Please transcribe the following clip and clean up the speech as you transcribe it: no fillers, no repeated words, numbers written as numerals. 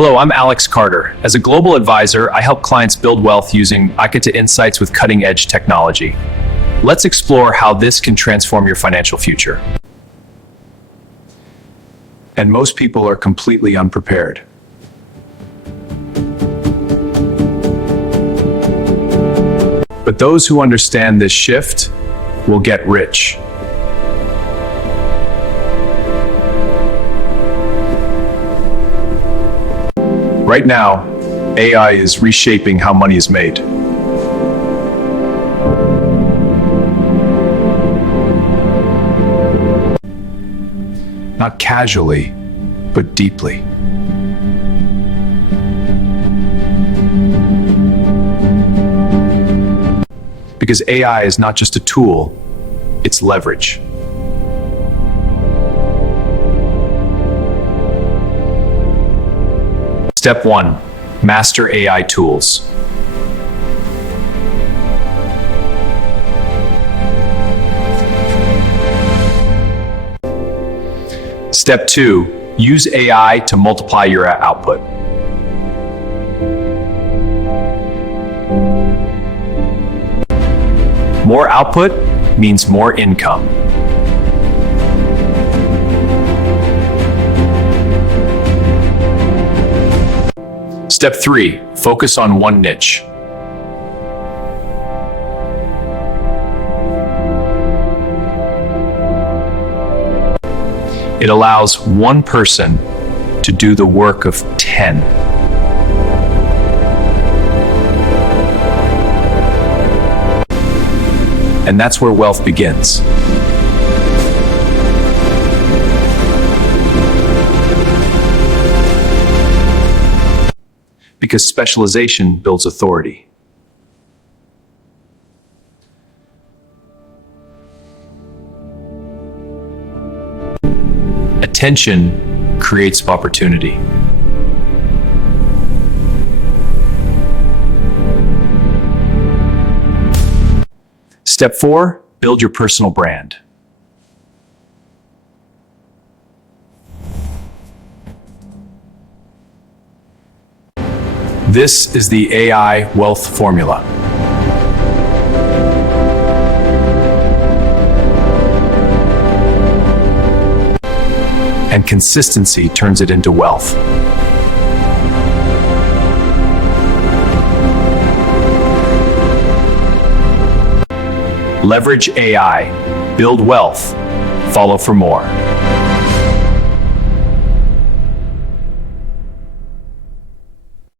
Hello, I'm Alex Carter. As a global advisor, I help clients build wealth using Akita Insights with cutting-edge technology. Let's explore how this can transform your financial future. And most people are completely unprepared. But those who understand this shift will get rich. Right now, AI is reshaping how money is made. Not casually, but deeply. Because AI is not just a tool, it's leverage. Step 1. Master AI tools. Step 2. Use AI to multiply your output. More output means more income. Step 3. Focus on one niche. It allows one person to do the work of 10. And that's where wealth begins. Because specialization builds authority. Attention creates opportunity. Step 4, build your personal brand. This is the AI wealth formula. And consistency turns it into wealth. Leverage AI, build wealth, follow for more.